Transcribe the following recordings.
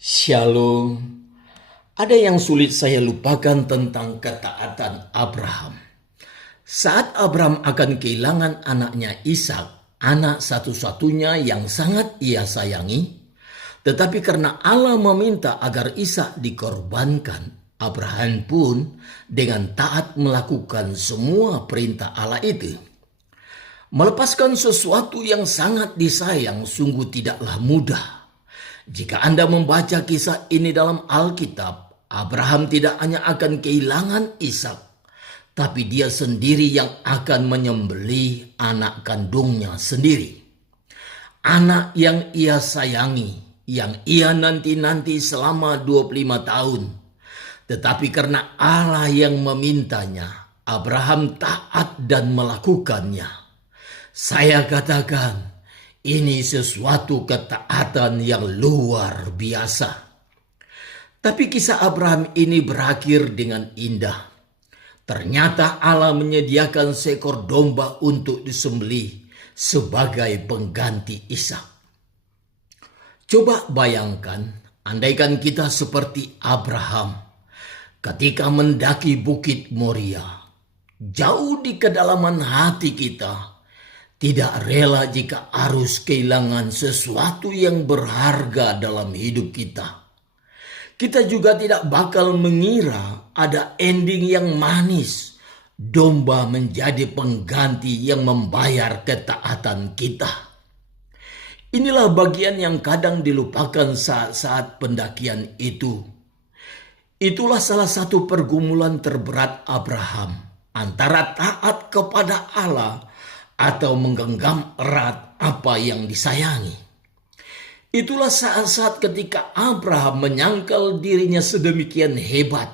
Shalom. Ada yang sulit saya lupakan tentang ketaatan Abraham. Saat Abraham akan kehilangan anaknya Ishak, anak satu-satunya yang sangat ia sayangi, tetapi karena Allah meminta agar Ishak dikorbankan, Abraham pun dengan taat melakukan semua perintah Allah itu. Melepaskan sesuatu yang sangat disayang sungguh tidaklah mudah. Jika Anda membaca kisah ini dalam Alkitab, Abraham tidak hanya akan kehilangan Ishak, tapi dia sendiri yang akan menyembelih anak kandungnya sendiri. Anak yang ia sayangi, yang ia nanti-nanti selama 25 tahun. Tetapi karena Allah yang memintanya, Abraham taat dan melakukannya. Saya katakan, ini sesuatu ketaatan yang luar biasa. Tapi kisah Abraham ini berakhir dengan indah. Ternyata Allah menyediakan seekor domba untuk disembelih sebagai pengganti Ishak. Coba bayangkan, andaikan kita seperti Abraham ketika mendaki Bukit Moria. Jauh di kedalaman hati kita, tidak rela jika harus kehilangan sesuatu yang berharga dalam hidup kita. Kita juga tidak bakal mengira ada ending yang manis. Domba menjadi pengganti yang membayar ketaatan kita. Inilah bagian yang kadang dilupakan saat-saat pendakian itu. Itulah salah satu pergumulan terberat Abraham antara taat kepada Allah atau menggenggam erat apa yang disayangi. Itulah saat-saat ketika Abraham menyangkal dirinya sedemikian hebat.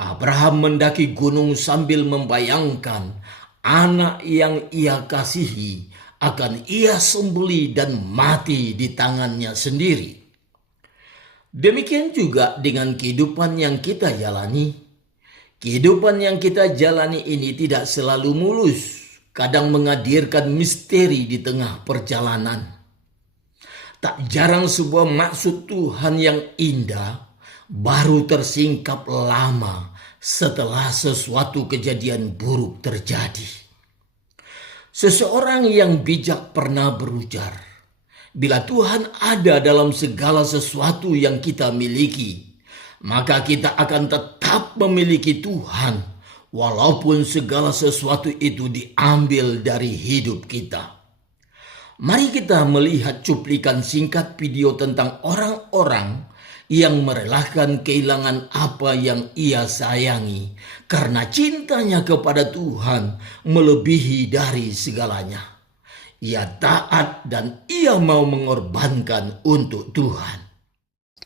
Abraham mendaki gunung sambil membayangkan anak yang ia kasihi akan ia sembelih dan mati di tangannya sendiri. Demikian juga dengan kehidupan yang kita jalani. Kehidupan yang kita jalani ini tidak selalu mulus. Kadang menghadirkan misteri di tengah perjalanan. Tak jarang sebuah maksud Tuhan yang indah baru tersingkap lama setelah sesuatu kejadian buruk terjadi. Seseorang yang bijak pernah berujar, bila Tuhan ada dalam segala sesuatu yang kita miliki, maka kita akan tetap memiliki Tuhan. Walaupun segala sesuatu itu diambil dari hidup kita. Mari kita melihat cuplikan singkat video tentang orang-orang yang merelakan kehilangan apa yang ia sayangi karena cintanya kepada Tuhan melebihi dari segalanya. Ia taat dan ia mau mengorbankan untuk Tuhan.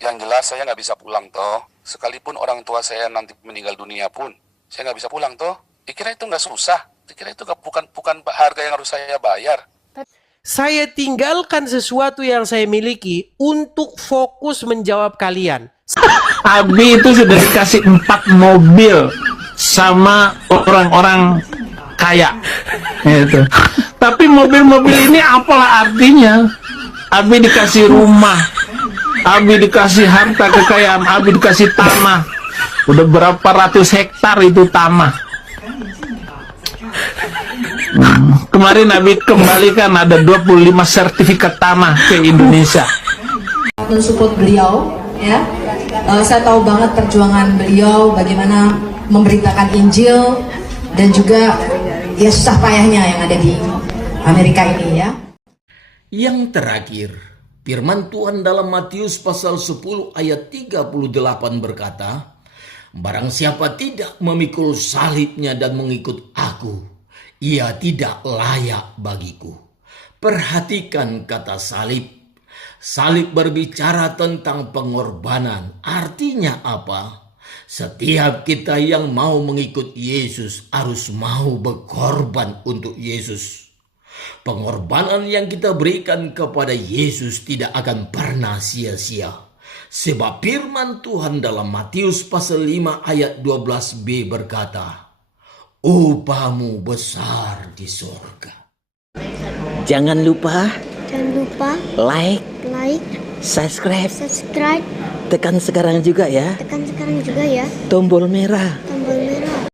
Yang jelas saya nggak bisa pulang toh. Sekalipun orang tua saya nanti meninggal dunia pun, saya nggak bisa pulang toh. Dikira itu nggak susah. Dikira itu bukan harga yang harus saya bayar. Saya tinggalkan sesuatu yang saya miliki untuk fokus menjawab kalian. Abi itu sudah dikasih 4 mobil sama orang-orang kaya. Itu. Tapi mobil-mobil ini apalah artinya? Abi dikasih rumah, Abi dikasih harta kekayaan, Abi dikasih tanah. Udah berapa ratus hektar itu tanah. Kemarin Abi kembalikan ada 25 sertifikat tanah ke Indonesia. Mensupport beliau, ya. Saya tahu banget perjuangan beliau bagaimana memberitakan Injil dan juga ya susah payahnya yang ada di Amerika ini, ya. Yang terakhir, firman Tuhan dalam Matius pasal 10 ayat 38 berkata, barang siapa tidak memikul salibnya dan mengikut aku, ia tidak layak bagiku. Perhatikan kata salib. Salib berbicara tentang pengorbanan. Artinya apa? Setiap kita yang mau mengikut Yesus harus mau berkorban untuk Yesus. Pengorbanan yang kita berikan kepada Yesus tidak akan pernah sia-sia. Sebab firman Tuhan dalam Matius pasal 5 ayat 12b berkata, upahmu besar di sorga. Jangan lupa Jangan lupa like, like, subscribe, subscribe, tekan sekarang juga ya tekan sekarang juga ya tombol merah